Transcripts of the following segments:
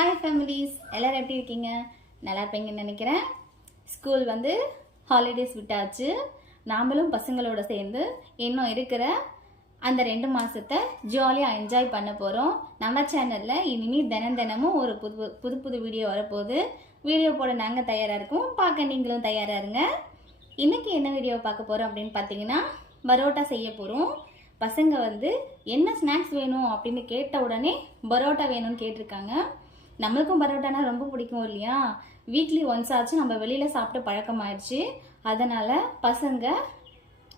Hi families, எல்லோரும் எப்படி இருக்கீங்க? நல்லா இருப்பீங்கன்னு நினைக்கிறேன். ஸ்கூல் ஹாலிடேஸ் விட்டாச்சு. நாமளும் பசங்களோட சேர்ந்து இன்னும் இருக்கிற அந்த 2 மாதத்தை ஜாலியாக என்ஜாய் பண்ண போகிறோம். நம்ம சேனலில் இனிமேல் தினமும் ஒரு புது வீடியோ வரப்போகுது. வீடியோ போட நாங்கள் தயாராக இருக்கோம், பார்க்க நீங்களும் தயாராக இருங்க. இன்றைக்கி என்ன வீடியோ பார்க்க போகிறோம் அப்படின்னு பார்த்தீங்கன்னா, பரோட்டா செய்ய போகிறோம். பசங்க என்ன ஸ்நாக்ஸ் வேணும் அப்படின்னு கேட்ட உடனே பரோட்டா வேணும்னு கேட்டிருக்காங்க. நம்மளுக்கும் பரோட்டானா ரொம்ப பிடிக்கும் இல்லையா? வீக்லி ஒன்ஸ் ஆச்சு நம்ம வெளியில் சாப்பிட்டு பழக்கமாயிடுச்சு. அதனால் பசங்க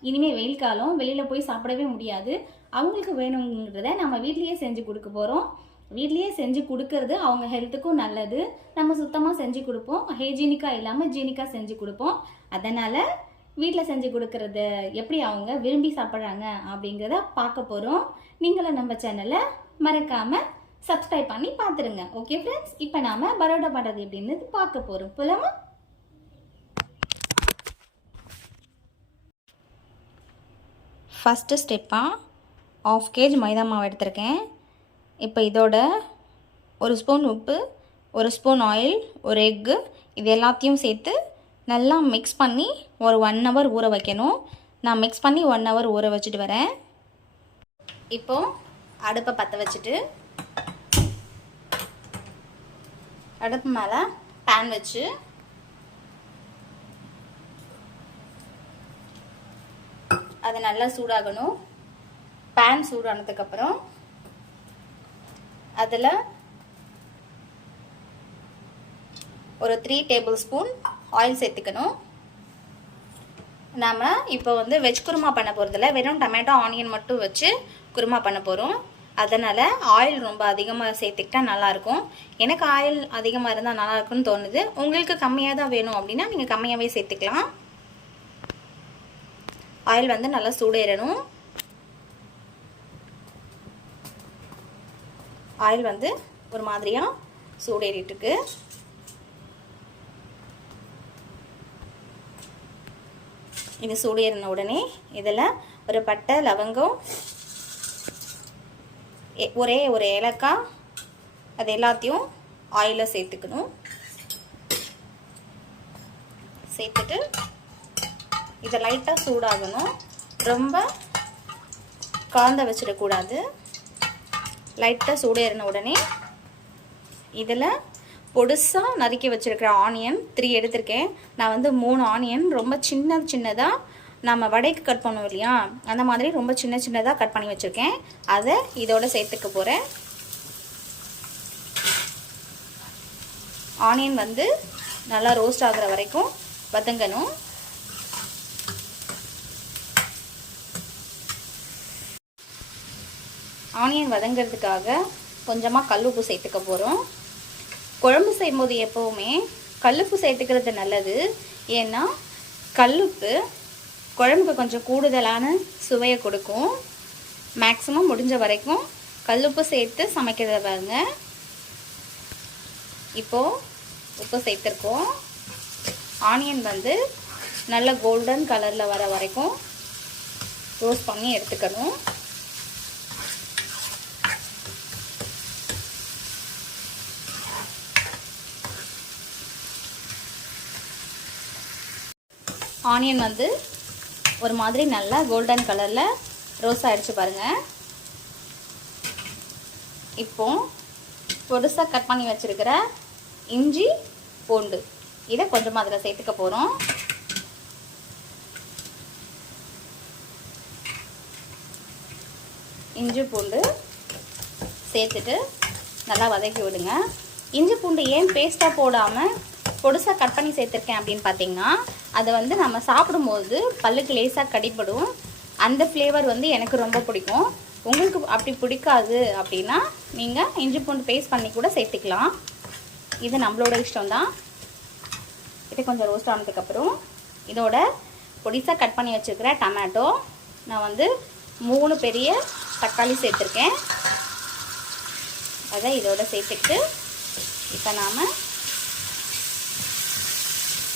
இனிமேல் வெயில் காலம் வெளியில் போய் சாப்பிடவே முடியாது. அவங்களுக்கு வேணுங்கிறத நம்ம வீட்லேயே செஞ்சு கொடுக்க போகிறோம். வீட்லேயே செஞ்சு கொடுக்கறது அவங்க ஹெல்த்துக்கும் நல்லது. நம்ம சுத்தமாக செஞ்சு கொடுப்போம், ஹைஜீனிக்காக இல்லாமல் ஜீனிக்காக செஞ்சு கொடுப்போம். அதனால் வீட்டில் செஞ்சு கொடுக்கறத எப்படி அவங்க விரும்பி சாப்பிட்றாங்க அப்படிங்கிறத பார்க்க போகிறோம். நீங்களும் நம்ம சேனலை மறக்காமல் சப்ஸ்கிரைப் பண்ணி பார்த்துருங்க. ஓகே ஃப்ரெண்ட்ஸ், இப்போ நாம் பரோட்டா பண்ணுறது எப்படின்னு பார்க்க போகிறோம். போலாமா? ஃபஸ்ட்டு ஸ்டெப்பாக 1/2 kg மைதா மாவு எடுத்திருக்கேன். இப்போ இதோட 1 ஸ்பூன் உப்பு, 1 ஸ்பூன் ஆயில், 1 எக்கு, இது எல்லாத்தையும் சேர்த்து நல்லா மிக்ஸ் பண்ணி ஒரு 1 hour ஊற வைக்கணும். நான் மிக்ஸ் பண்ணி 1 hour ஊற வச்சுட்டு வரேன். இப்போது அடுப்பை பற்ற வச்சுட்டு அடுப்பு மேலே பேன் வச்சு அது நல்லா சூடாகணும். பேன் சூடானதுக்கப்புறம் அதில் ஒரு 3 டேபிள் ஸ்பூன் ஆயில் சேர்த்துக்கணும். நாம் இப்போ வெஜ் குருமா பண்ண போகிறதில்ல, வெறும் டொமேட்டோ ஆனியன் மட்டும் வச்சு குருமா பண்ண போகிறோம். அதனால் ஆயில் ரொம்ப அதிகமாக சேர்த்துக்கிட்டா நல்லாயிருக்கும். எனக்கு ஆயில் அதிகமாக இருந்தால் நல்லாயிருக்குன்னு தோணுது. உங்களுக்கு கம்மியாக தான் வேணும் அப்படின்னா நீங்கள் கம்மியாகவே சேர்த்துக்கலாம். ஆயில் நல்லா சூடேறணும். ஆயில் ஒரு மாதிரியாக சூடேறிட்டுருக்கு. இது சூடேறின உடனே இதில் ஒரு பட்டை, லவங்கம், ஒரே ஒரு ஏலக்காய், அது எல்லாத்தையும் ஆயிலில் சேர்த்துக்கணும். சேர்த்துட்டு இதை லைட்டாக சூடாகணும். ரொம்ப காந்த வச்சிடக்கூடாது. லைட்டாக சூடேறின உடனே இதில் பொடுசாக நறுக்கி வச்சுருக்கிற ஆனியன் 3 எடுத்திருக்கேன். நான் 3 ஆனியன் ரொம்ப சின்னதாக நம்ம வடைக்கு கட் பண்ணுவோம் இல்லையா, அந்த மாதிரி ரொம்ப சின்னதாக கட் பண்ணி வச்சுருக்கேன். அதை இதோட சேர்த்துக்க போகிறேன். ஆனியன் நல்லா ரோஸ்ட் ஆகிற வரைக்கும் வதங்கணும். ஆனியன் வதங்கிறதுக்காக கொஞ்சமாக கல்லுப்பு சேர்த்துக்க போகிறோம். குழம்பு செய்யும்போது எப்போவுமே கல்லுப்பு சேர்த்துக்கிறது நல்லது. ஏன்னா கல்லுப்பு குழம்புக்கு கொஞ்சம் கூடுதலான சுவையை கொடுக்கும். மேக்ஸிமம் முடிஞ்ச வரைக்கும் கல்லுப்பு சேர்த்து சமைக்கிறத பாருங்க. இப்போது உப்பு சேர்த்துருக்கோம். ஆனியன் நல்ல கோல்டன் கலரில் வர வரைக்கும் ரோஸ்ட் பண்ணி எடுத்துக்கணும். ஆனியன் ஒரு மாதிரி நல்லா கோல்டன் கலரில் ரோஸ்ட் ஆகிடுச்சு பாருங்கள். இப்போ பொடுசாக கட் பண்ணி வச்சுருக்கிற இஞ்சி, பூண்டு இதை கொஞ்சமாக அதில் சேர்த்துக்க போகிறோம். இஞ்சி பூண்டு சேர்த்துட்டு நல்லா வதக்கி விடுங்க. இஞ்சி பூண்டு ஏன் பேஸ்ட்டாக போடாமல் பொடுசாக கட் பண்ணி சேர்த்துருக்கேன் அப்படின்னு பார்த்தீங்கன்னா, அதை நம்ம சாப்பிடும்போது பல்லுக்கு லேசாக கடிப்படும். அந்த ஃப்ளேவர் எனக்கு ரொம்ப பிடிக்கும். உங்களுக்கு அப்படி பிடிக்காது அப்படின்னா நீங்கள் இஞ்சி பூண்டு பேஸ்ட் பண்ணி கூட சேர்த்துக்கலாம். இது நம்மளோட இஷ்டம்தான். இது கொஞ்சம் ரோஸ்ட் ஆனதுக்கப்புறம் இதோட பொடிசாக கட் பண்ணி வச்சுருக்கிற டொமேட்டோ, நான் 3 பெரிய தக்காளி சேர்த்துருக்கேன். அதை இதோட சேர்த்துக்கிட்டு இப்போ நாம்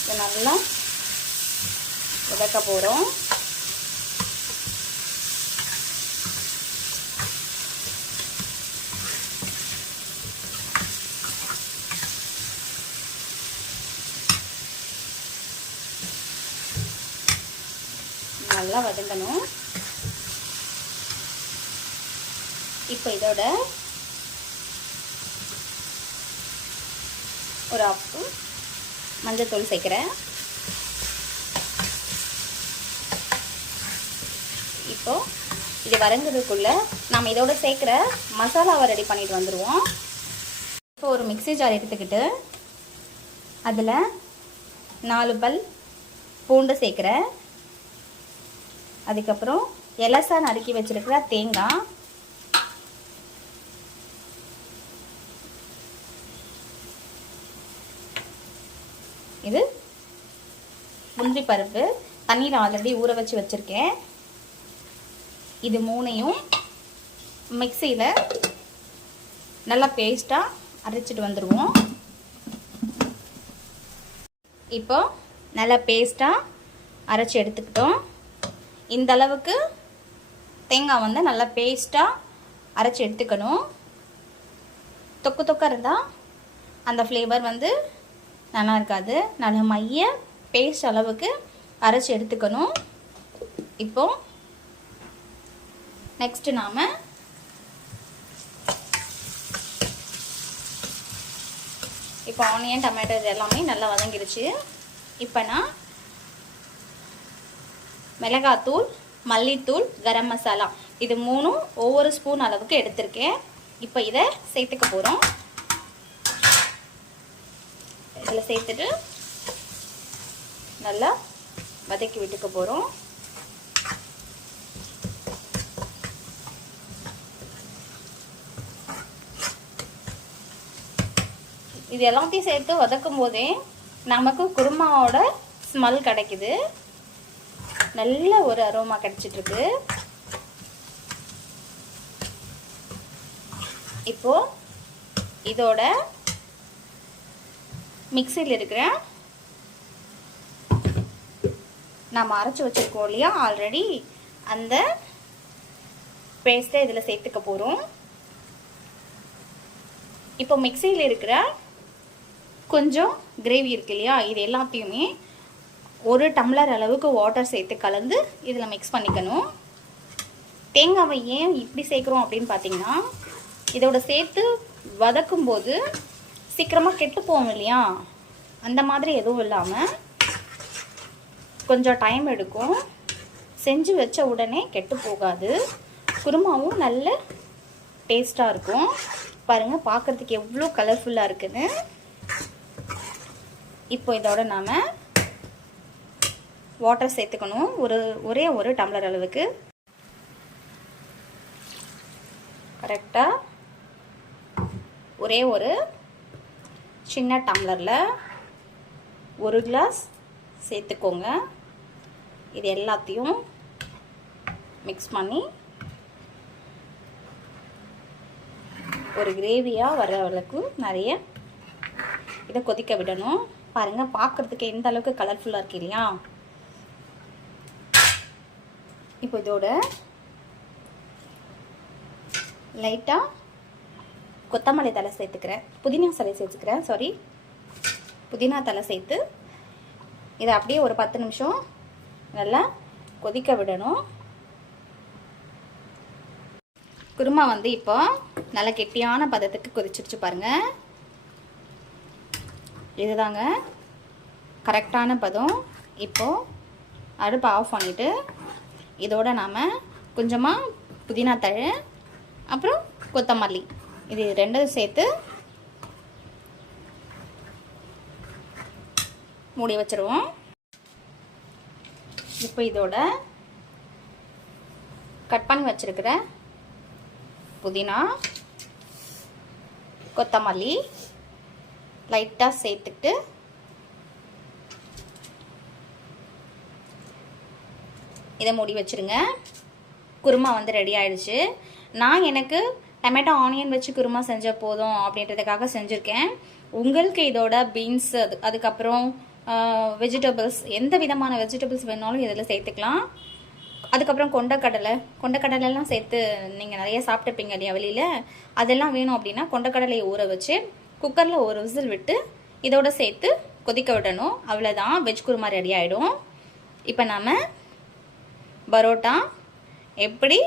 இதை நல்லா வதக்க போகிறோம். நல்லா வதங்கணும். இப்போ இதோட ஒரு அப்பு மஞ்சத்தூள் சேர்க்குறேன். இப்போ இது வதங்குறதுக்குள்ளே நம்ம இதோட சேர்க்குற மசாலாவை ரெடி பண்ணிட்டு வந்துடுவோம். இப்போ ஒரு மிக்ஸி ஜார் எடுத்துக்கிட்டு அதில் 4 பல் பூண்டு சேர்க்குறேன். அதுக்கப்புறம் எலசா நறுக்கி வச்சுருக்கிற தேங்காய், இது முந்திரி பருப்பு தண்ணீர் ஆல்ரெடி ஊற வச்சு வச்சுருக்கேன். இது மூணையும் மிக்சியில் நல்லா பேஸ்ட்டாக அரைச்சிட்டு வந்துடுவோம். இப்போ நல்லா பேஸ்ட்டாக அரைச்சி எடுத்துக்கிட்டோம். இந்த அளவுக்கு தேங்காய் வந்து நல்லா பேஸ்ட்டாக அரைச்சி எடுத்துக்கணும். தொக்கு தொக்க இருந்தால் அந்த ஃப்ளேவர் வந்து நல்லா இருக்காது. நல்லா மைய பேஸ்ட் அளவுக்கு அரைச்சி எடுத்துக்கணும். இப்போ நெக்ஸ்ட் நாம் இப்போ ஆனியன் டொமேட்டோ எல்லாமே நல்லா வதங்கிடுச்சு. இப்போ நான் மிளகாத்தூள், மல்லித்தூள், கரம் மசாலா இது மூணும் ஒவ்வொரு ஸ்பூன் அளவுக்கு எடுத்திருக்கேன். இப்போ இதை சேர்த்துக்க போகிறோம். இதில் சேர்த்துட்டு நல்லா வதக்கி விட்டுக்க போகிறோம். இது எல்லாத்தையும் சேர்த்து வதக்கும் போதே நமக்கு குருமாவோட ஸ்மெல் கிடைக்குது. நல்ல ஒரு அரோமா கிடைச்சிட்ருக்கு. இப்போ இதோட மிக்சியில் இருக்கிற நாம் அரைச்சி வச்சுருக்கோம் இல்லையா ஆல்ரெடி, அந்த பேஸ்ட்டை இதில் சேர்த்துக்க போகிறோம். இப்போ மிக்சியில் இருக்கிற கொஞ்சம் கிரேவி இருக்கு இல்லையா, இது எல்லாத்தையுமே 1 டம்ளர் அளவுக்கு வாட்டர் சேர்த்து கலந்து இதில் மிக்ஸ் பண்ணிக்கணும். தேங்காவை ஏன் இப்படி சேர்க்குறோம் அப்படின்னு பார்த்தீங்கன்னா, இதோட சேர்த்து வதக்கும்போது சீக்கிரமாக கெட்டு போகும் இல்லையா, அந்த மாதிரி எதுவும் இல்லாமல் கொஞ்சம் டைம் எடுக்கும். செஞ்சு வச்ச உடனே கெட்டு போகாது. குருமாவும் நல்ல டேஸ்ட்டாக இருக்கும். பாருங்கள், பார்க்குறதுக்கு எவ்வளோ கலர்ஃபுல்லாக இருக்குன்னு. இப்போ இதோட நாம் வாட்டர் சேர்த்துக்கணும். ஒரே ஒரு டம்ளர் அளவுக்கு. கரெக்டாக ஒரே ஒரு சின்ன டம்ளரில் 1 கிளாஸ் சேர்த்துக்கோங்க. இது எல்லாத்தையும் மிக்ஸ் பண்ணி ஒரு கிரேவியாக வர அளவுக்கு நிறைய இதை கொதிக்க விடணும். பாருங்கள், பார்க்குறதுக்கு எந்த அளவுக்கு கலர்ஃபுல்லாக இருக்கு இல்லையா. இப்போ இதோட லைட்டாக கொத்தமல்லி தலை சேர்த்துக்கிறேன், புதினா தலை சேர்த்து இதை அப்படியே ஒரு 10 நிமிஷம் நல்லா கொதிக்க விடணும். குருமா வந்து இப்போ நல்ல கெட்டியான பதத்துக்கு கொதிச்சிருச்சு பாருங்கள். இதுதாங்க கரெக்டான பதம். இப்போது அடுப்பை ஆஃப் பண்ணிவிட்டு இதோட நாம் கொஞ்சமாக புதினா தழை அப்புறம் கொத்தமல்லி இது 2 சேர்த்து மூடி வச்சுருவோம். இப்போ இதோட கட் பண்ணி வச்சுருக்கிற புதினா கொத்தமல்லி லைட்டாக சேர்த்துட்டு இதை மூடி வச்சுருங்க. குருமா வந்து ரெடி ஆயிடுச்சு. எனக்கு டொமேட்டோ ஆனியன் வச்சு குருமா செஞ்சால் போதும் அப்படின்றதுக்காக செஞ்சுருக்கேன். உங்களுக்கு இதோட பீன்ஸ் அதுக்கப்புறம் வெஜிடபிள்ஸ் எந்த விதமான வெஜிடபிள்ஸ் வேணாலும் இதில் சேர்த்துக்கலாம். அதுக்கப்புறம் கொண்டக்கடலைலாம் சேர்த்து நீங்கள் நிறைய சாப்பிட்டுப்பீங்க இல்லையா வெளியில், அதெல்லாம் வேணும் அப்படின்னா கொண்டக்கடலையை ஊற வச்சு குக்கரில் ஒரு விசில் விட்டு இதோட சேர்த்து கொதிக்க விடணும். அவ்வளோதான், வெஜ் குருமா ரெடி ஆகிடும். இப்போ நாம் பரோட்டா எப்படி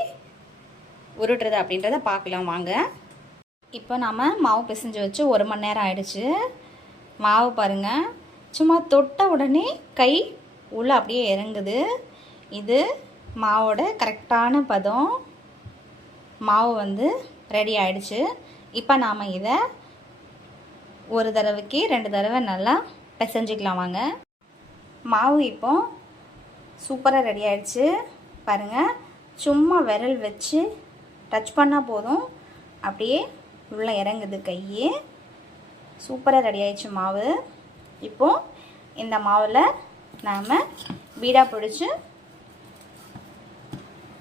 உருட்டுறது அப்படின்றத பார்க்கலாம் வாங்க. இப்போ நாம் மாவு பிசைஞ்சு வச்சு 1 மணி நேரம் ஆயிடுச்சு. மாவு பாருங்கள், சும்மா தொட்ட உடனே கை உள்ளே அப்படியே இறங்குது. இது மாவோட கரெக்டான பதம். மாவு வந்து ரெடி ஆயிடுச்சு. இப்போ நாம் இதை ஒரு தடவைக்கு 2 தடவை நல்லா பிசைஞ்சிக்கலாம் வாங்க. மாவு இப்போ சூப்பராக ரெடி ஆயிடுச்சு பாருங்கள். சும்மா விரல் வச்சு டச் பண்ணால் போதும், அப்படியே உள்ளே இறங்குது கையே. சூப்பராக ரெடி ஆயிடுச்சு மாவு. இப்போது இந்த மாவில் நாம் பீடா பிடிச்சி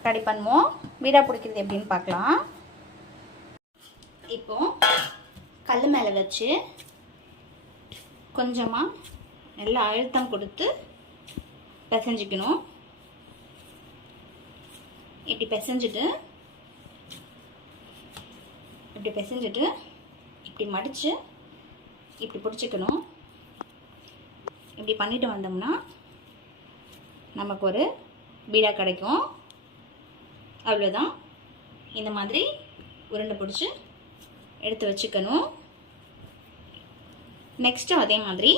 ரெடி பண்ணுவோம். பீடா பிடிக்கிறது எப்படின்னு பார்க்கலாம். இப்போது கல் மேலே வச்சு கொஞ்சமாக நல்லா அழுத்தம் கொடுத்து பிசைஞ்சிக்கணும். இப்படி பிசைஞ்சிட்டு இப்படி மடித்து இப்படி பிடிச்சிக்கணும். இப்படி பண்ணிட்டு வந்தோம்னா நமக்கு ஒரு பீடா கிடைக்கும். அவ்வளோதான். இந்த மாதிரி உருண்டை பிடிச்சி எடுத்து வச்சுக்கணும். நெக்ஸ்ட்டு அதே மாதிரி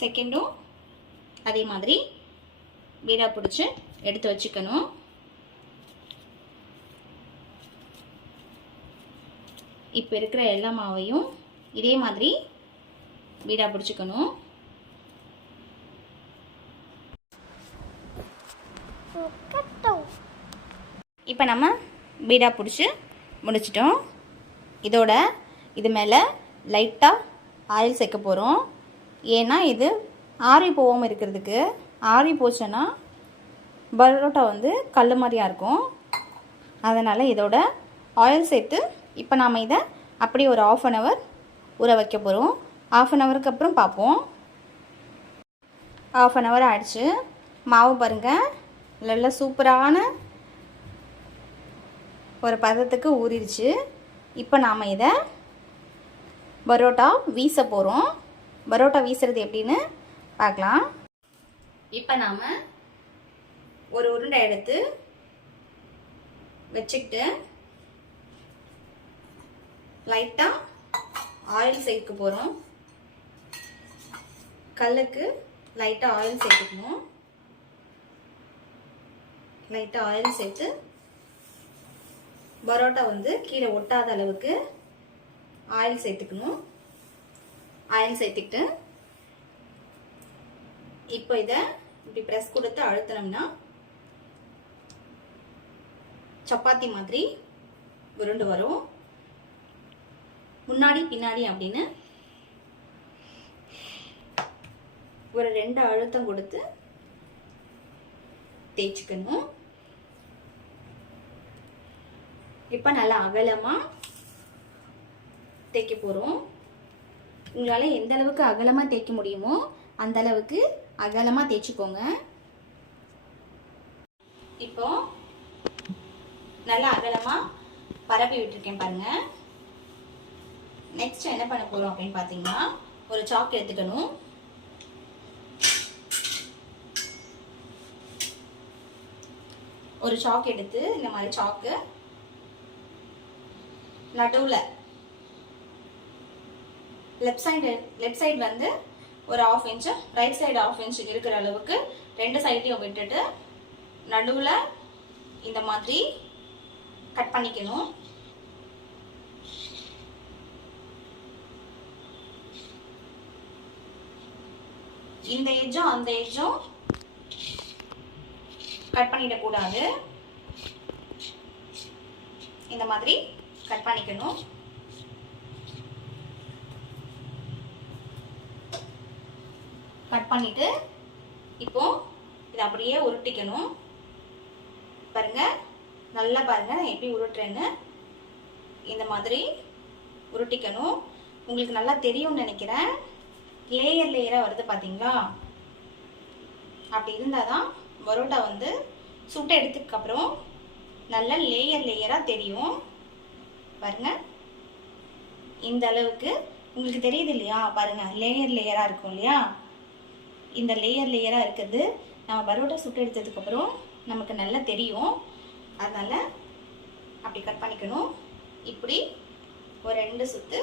செகண்டும் அதே மாதிரி பீடா பிடிச்சி எடுத்து வச்சுக்கணும். இப்போ இருக்கிற எல்லா மாவையும் இதே மாதிரி பீடா பிடிச்சிக்கணும். இப்போ நம்ம பீடா பிடிச்சி முடிச்சிட்டோம். இதோட இது மேலே லைட்டாக ஆயில் சேர்க்க போகிறோம். ஏன்னா இது ஆறி போகாமல் இருக்கிறதுக்கு. ஆறி போச்சுன்னா பரோட்டா வந்து கல் மாதிரியாக இருக்கும். அதனால் இதோட ஆயில் சேர்த்து இப்போ நாம் இதை அப்படியே ஒரு 1/2 அன் ஹவர் ஊற வைக்க போகிறோம். 1/2 அன் ஹவருக்கு அப்புறம் பார்ப்போம். 1/2 அன் ஹவர் ஆயிடுச்சு. மாவு பாருங்கள் நல்லா சூப்பரான ஒரு பதத்துக்கு ஊறிடுச்சு. இப்போ நாம் இதை பரோட்டா வீச போகிறோம். பரோட்டா வீசுறது எப்படின்னு பார்க்கலாம். இப்போ நாம் ஒரு உருண்டை எடுத்து வச்சுக்கிட்டு லைட்டாக ஆயில் சேர்க்க போகிறோம். கல்லுக்கு லைட்டாக ஆயில் சேர்த்துக்கணும். லைட்டாக ஆயில் சேர்த்து பரோட்டா வந்து கீழே ஒட்டாத அளவுக்கு ஆயில் சேர்த்துக்கணும். ஆயில் சேர்த்துக்கிட்டு இப்போ இதை இப்படி ப்ரெஸ் கொடுத்து அழுத்தினோம்னா சப்பாத்தி மாதிரி உருண்டு வரும். முன்னாடி பின்னாடி அப்படின்னு ஒரு 2 அழுத்தம் கொடுத்து தேய்ச்சிக்கணும். இப்போ நல்லா அகலமாக தேய்க்க போகிறோம். உங்களால் எந்த அளவுக்கு அகலமாக தேய்க்க முடியுமோ அந்த அளவுக்கு அகலமாக தேய்ச்சிக்கோங்க. இப்போ நல்லா அகலமாக பரப்பி விட்டுருக்கேன் பாருங்கள். நெக்ஸ்ட் என்ன பண்ண போகிறோம் அப்படின்னு பார்த்தீங்கன்னா, ஒரு சாக் எடுத்துக்கணும். ஒரு சாக் எடுத்து இந்த மாதிரி சாக்கு நடுவில் லெஃப்ட் சைடு வந்து ஒரு 1/2 இன்ச்சு, ரைட் சைடு 1/2 இன்ச் இருக்கிற அளவுக்கு 2 சைடையும் விட்டுட்டு நடுவில் இந்த மாதிரி கட் பண்ணிக்கணும். இந்த எட்ஜும் அந்த எட்ஜும் கட் பண்ணிடக்கூடாது. இந்த மாதிரி கட் பண்ணிக்கணும். கட் பண்ணிட்டு இப்போ இதை அப்படியே உருட்டிக்கணும். பாருங்க, நல்லா பாருங்க நான் எப்படி உருட்டுறேன்னு. இந்த மாதிரி உருட்டிக்கணும். உங்களுக்கு நல்லா தெரியும்னு நினைக்கிறேன். லேயர் லேயராக வருது பார்த்தீங்களா? அப்படி இருந்தால் தான் பரோட்டா வந்து சுட்ட எடுத்ததுக்கப்புறம் நல்லா லேயர் லேயராக தெரியும். பாருங்க, இந்த அளவுக்கு உங்களுக்கு தெரியுது இல்லையா? பாருங்கள், லேயர் லேயராக இருக்கும் இல்லையா? இந்த லேயர் லேயராக இருக்கிறது நம்ம பரோட்டா சுட்டு எடுத்ததுக்கப்புறம் நமக்கு நல்லா தெரியும். அதனால் அப்படி கட் பண்ணிக்கணும். இப்படி ஒரு 2 சுற்று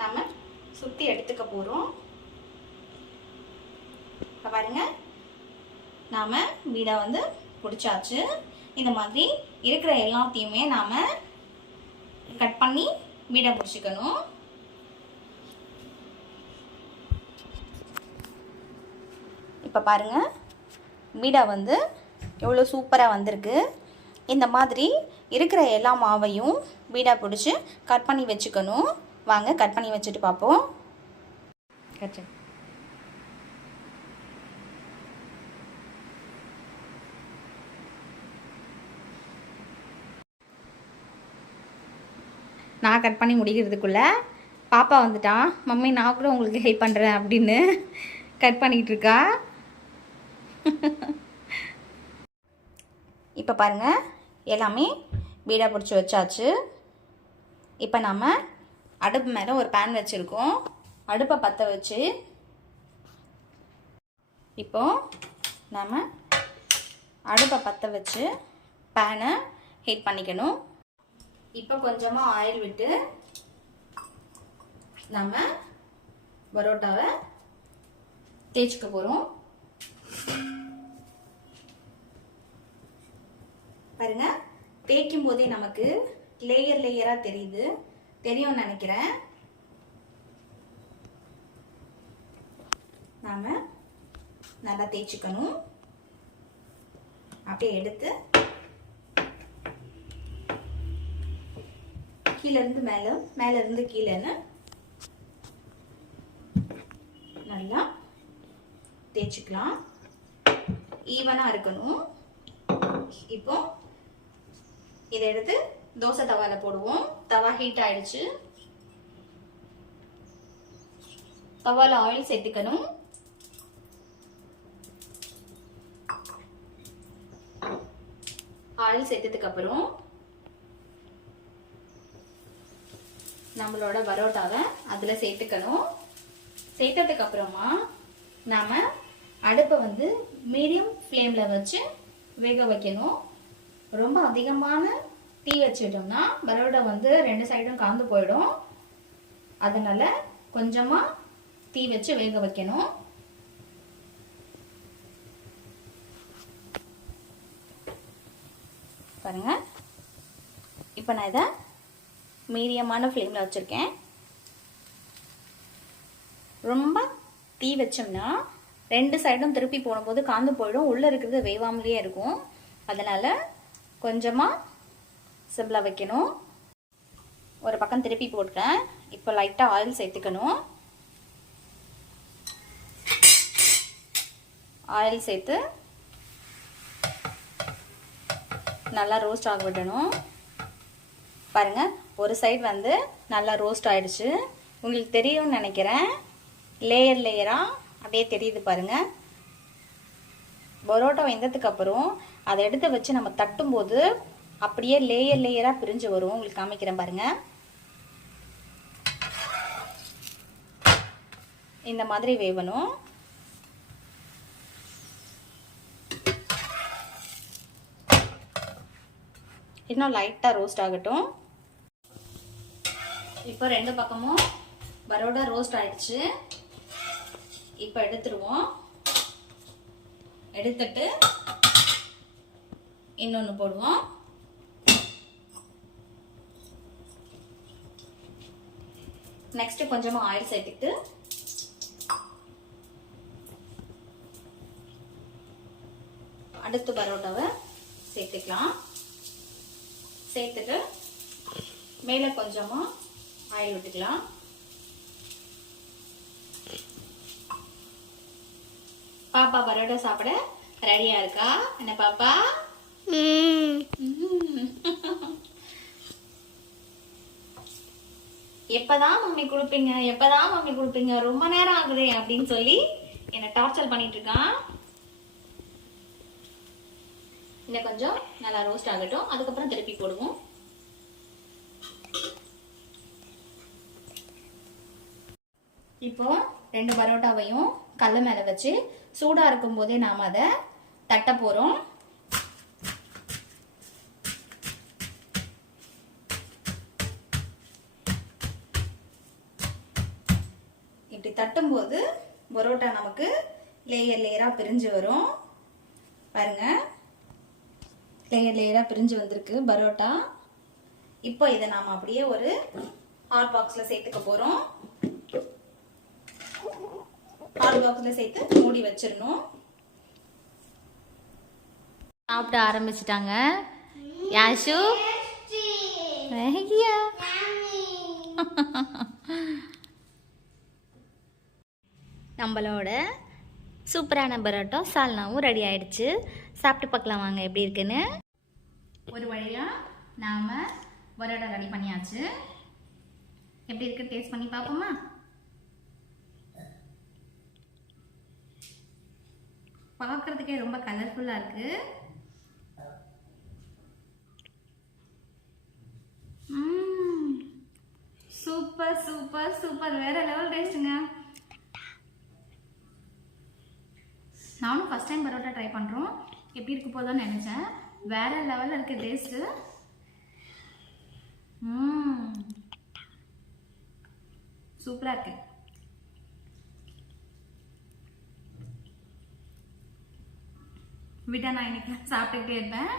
நம்ம சுற்றி எடுத்துக்க போகிறோம். இப்போ பாருங்கள், நாம் பீடா வந்து பிடிச்சாச்சு. இந்த மாதிரி இருக்கிற எல்லாத்தையுமே நாம் கட் பண்ணி பீடா பிடிச்சிக்கணும். இப்போ பாருங்கள், பீடா வந்து எவ்வளோ சூப்பராக வந்திருக்கு. இந்த மாதிரி இருக்கிற எல்லா மாவையும் பீடா பிடிச்சி கட் பண்ணி வச்சுக்கணும். வாங்க கட் பண்ணி வச்சுட்டு பார்ப்போம். நான் கட் பண்ணி முடிக்கிறதுக்குள்ளே பாப்பா வந்துட்டான். மம்மி நான் கூட உங்களுக்கு ஹெல்ப் பண்ணுறேன் அப்படின்னு கட் பண்ணிகிட்டு இருக்கா. இப்போ பாருங்கள், எல்லாமே பீடா பிடிச்சி வச்சாச்சு. இப்போ நம்ம அடுப்பு மேலே ஒரு பேன் வச்சுருக்கோம். அடுப்பை பற்ற வச்சு இப்போ நம்ம அடுப்பை பற்ற வச்சு பேனை ஹீட் பண்ணிக்கணும். இப்போ கொஞ்சமாக ஆயில் விட்டு நம்ம பரோட்டாவை தேய்ச்சிக்க போகிறோம். பாருங்க, தேய்க்கும் போதே நமக்கு லேயர் லேயராக தெரியும்னு நினைக்கிறேன். நாம நல்லா தேய்ச்சிக்கணும். அப்படியே எடுத்து கீழேருந்து மேலே, மேலேருந்து கீழேன்னு நல்லா தேய்ச்சிக்கலாம். ஈவனாக இருக்கணும். இப்போ இதை எடுத்து தோசை தவால போடுவோம். தவா ஹீட் ஆயிடுச்சு. தவால ஆயில் சேர்த்துக்கணும். ஆயில் சேர்த்ததுக்கு அப்புறம் நம்மளோட பரோட்டாவை அதுல சேர்த்துக்கணும். சேர்த்ததுக்கு அப்புறமா நாம அடுப்பை வந்து மீடியம் ஃப்ளேம்ல வச்சு வேக வைக்கணும். ரொம்ப அதிகமான தீ வச்சிட்டோம்னா பரோட்டா வந்து 2 சைடும் காந்து போயிடும். அதனால கொஞ்சமா தீ வச்சு வேக வைக்கணும். பாருங்க, இப்போ நான் இதை மீடியமான ஃப்ளேமில் வச்சுருக்கேன். ரொம்ப தீ வச்சோம்னா 2 சைடும் திருப்பி போடும்போது காந்து போயிடும். உள்ளே இருக்கிறது வேவாமலேயே இருக்கும். அதனால் கொஞ்சமாக சிம்மில் வைக்கணும். ஒரு பக்கம் திருப்பி போட்டுட்டேன். இப்போ லைட்டாக ஆயில் சேர்த்துக்கணும். ஆயில் சேர்த்து நல்லா ரோஸ்ட் ஆக விடணும். பாருங்கள், ஒரு சைடு வந்து நல்லா ரோஸ்ட் ஆயிடுச்சு. உங்களுக்கு தெரியும்னு நினைக்கிறேன். லேயர் லேயராக அப்படியே தெரியுது பாருங்கள். பரோட்டா வெந்ததுக்கு அப்புறம் அதை எடுத்து வச்சு நம்ம தட்டும்போது அப்படியே லேயர் லேயராக பிரிஞ்சு வரும். உங்களுக்கு காமிக்கிறேன் பாருங்கள். இந்த மாதிரி வேவணும். இன்னும் லைட்டாக ரோஸ்ட் ஆகட்டும். இப்போ 2 பக்கமும் பரோட்டா ரோஸ்ட் ஆயிடுச்சு. இப்போ எடுத்துருவோம். எடுத்துட்டு இன்னொன்று போடுவோம். நெக்ஸ்ட் கொஞ்சமா ஆயில் சேர்த்துட்டு அடுத்து பரோட்டாவை சேர்த்துக்கலாம். சேர்த்துட்டு மேலே கொஞ்சமா ஆயில் விட்டுக்கலாம். பாப்பா பரோட்டா சாப்பிட ரெடியா இருக்கா? என்ன பாப்பா? எப்பதான் மம்மி கொடுப்பீங்க, எப்பதான் மம்மி கொடுப்பீங்க, ரொம்ப நேரம் ஆகுது அப்படின்னு சொல்லி என்ன டார்ச்சர் பண்ணிட்டு இருக்கான். இன்னும் கொஞ்சம் நல்லா ரோஸ்ட் ஆகட்டும். அதுக்கப்புறம் திருப்பி போடுவோம். இப்போ 2 பரோட்டாவையும் கல் மேலே வச்சு சூடாக இருக்கும் போதே நாம் அதை தட்ட போகிறோம். இப்படி தட்டும்போது பரோட்டா நமக்கு லேயர் லேயராக பிரிஞ்சு வரும். பாருங்க, லேயர் லேயராக பிரிஞ்சு வந்திருக்கு பரோட்டா. இப்போ இதை நாம் அப்படியே ஒரு ஹாட் பாக்ஸில் சேர்த்துக்க போகிறோம். ஹாட் பாக்ஸில் சேர்த்து மூடி வச்சிடணும். சாப்பிட ஆரம்பிச்சிட்டாங்க. யாஷு நம்மளோட சூப்பரான பரோட்டா சால்னாவும் ரெடி ஆயிடுச்சு. சாப்பிட்டு பார்க்கலாம் வாங்க எப்படி இருக்குன்னு. ஒரு வழியாக நாம் பரோட்டா ரெடி பண்ணியாச்சு. எப்படி இருக்கு டேஸ்ட் பண்ணி பார்ப்போமா? பார்க்குறதுக்கே ரொம்ப கலர்ஃபுல்லாக இருக்குது. சூப்பர் சூப்பர் சூப்பர், வேற லெவல் டேஸ்ட்டுங்க. நானும் ஃபஸ்ட் டைம் பரோட்டா ட்ரை பண்ணுறோம். எப்படி இருக்கு போதும்னு நினச்சேன். வேற லெவலில் இருக்க டேஸ்ட்டு. சூப்பராக இருக்கு. விட்டா நான் இன்னைக்கு சாப்பிட்டுக்கிட்டே இருப்பேன்.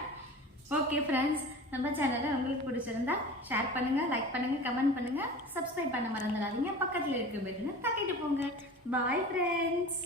ஓகே ஃப்ரெண்ட்ஸ், நம்ம சேனலை உங்களுக்கு பிடிச்சிருந்தா ஷேர் பண்ணுங்கள், லைக் பண்ணுங்கள், கமெண்ட் பண்ணுங்கள், சப்ஸ்கிரைப் பண்ண மறந்துடாதீங்க. பக்கத்தில் இருக்க பெல்லுன்னு தட்டிட்டு போங்க. Bye friends.